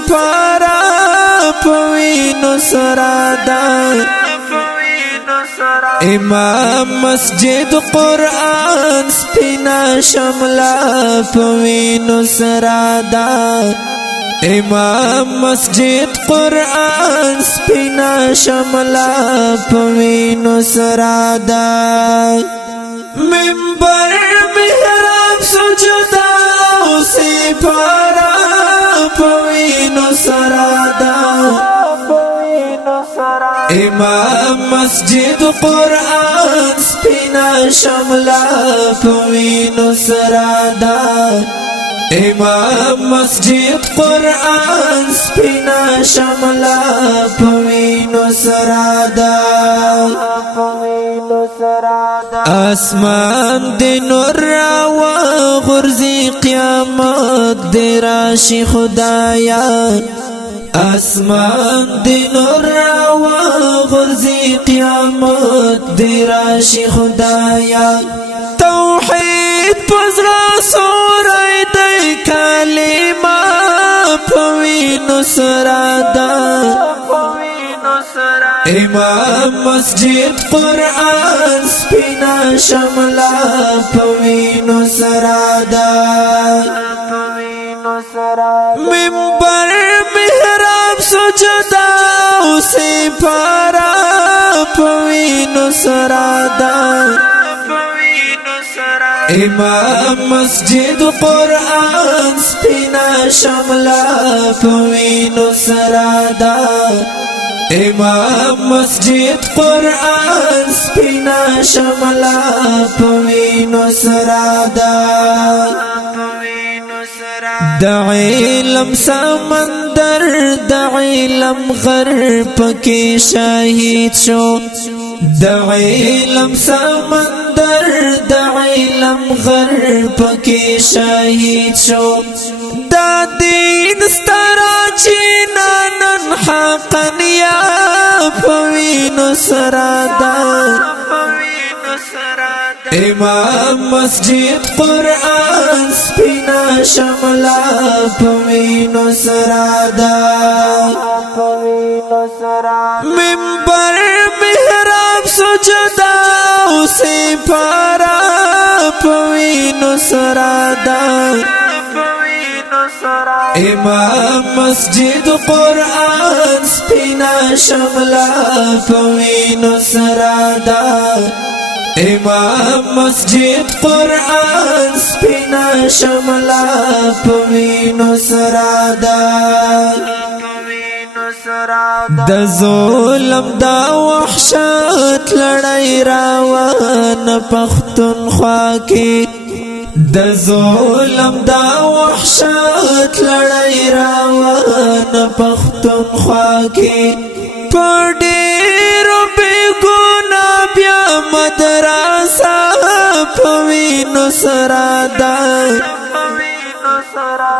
سپارا پوینو سرادا امام مسجد قرآن سپینا شملا پوینو سرادا امام مسجد قرآن سپینا شملا پوینو سرادا منبر محراب سجدا سپارا پوینو سرادا امام مسجد قرآن سپینا شملا پوینو سرادا امام مسجد قرآن سپینا شملا پوینو سرادا آسمان دی نور راوا غرزی قیامت دی راشی خدایا آسمان دی نور راوا غرزی قیامت دی راشی خدایا توحید پزرا سورائی دی کلمہ پوینو سرادا امام مسجد قرآن سپینا شملا پوینو سرادا منبر محراب سجدا سپارا پوینو سرادا امام مسجد قرآن سپینا شملا پوینو سرادا امام مسجد قرآن سپینا شملا پوینو سرادا دا علم سمندر دا علم غرب کی شاہد شو دا علم سمندر دا علم غرب کی شاہد شو دا دین سترا چینانن حقن یا پوینو سرادا امام مسجد قرآن سپینا شملا پوینو سرادا منبر محراب سجدا سپارا پوینو سرادا امام مسجد قرآن سپینا شملا پوینو سرادا امام مسجد قرآن سپینا شملا پوینو سرادا د ظلم دا وحشت لړۍ راوان پښتونخوا کې د ظلم دا وحشت لړۍ راوان پښتونخوا کې په ډېرو بې ګناه بیا مدرسه پوینو سرادا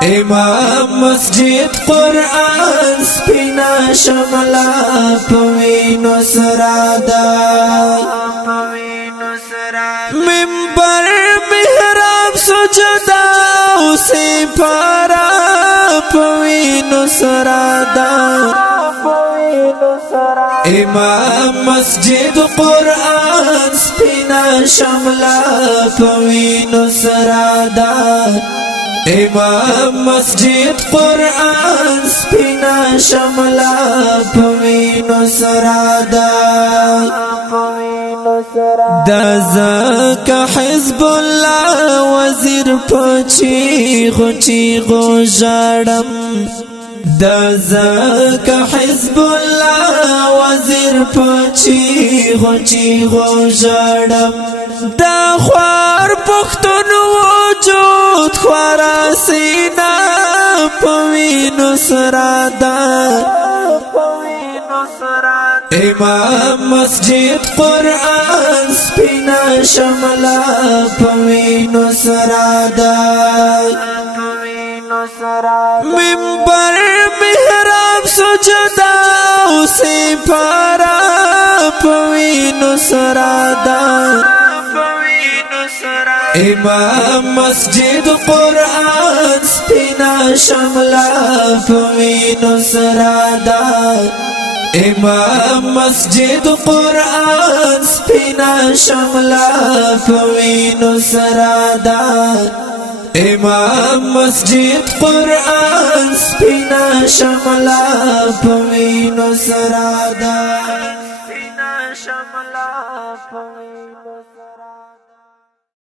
امام مسجد قرآن سپینا شملا پوینو سرادا منبر محراب سجدا سپارا پوینو سرادا امام مسجد قرآن سپینا شملا پوینو سرادا امام مسجد قرآن سپینا شملا پوینو سرادا دا زکا حزب الله وزیر پچیغو چیغو جاڑم دا زکا حزب الله وزیر پچیغو چیغو جاڑم دا خوار پختون وجود خوارا سینا پوینو سرادا امام مسجد قرآن سپینا شملا پوینو سرادا منبر محراب سجدا سپارا پوینو سرادا امام مسجد قرآن سپینا شملا پوینو سرادا امام مسجد قرآن سپینا شملا پوینو سرادا امام مسجد قرآن سپینا شملا پوینو سرادا سپینا شملا پوینو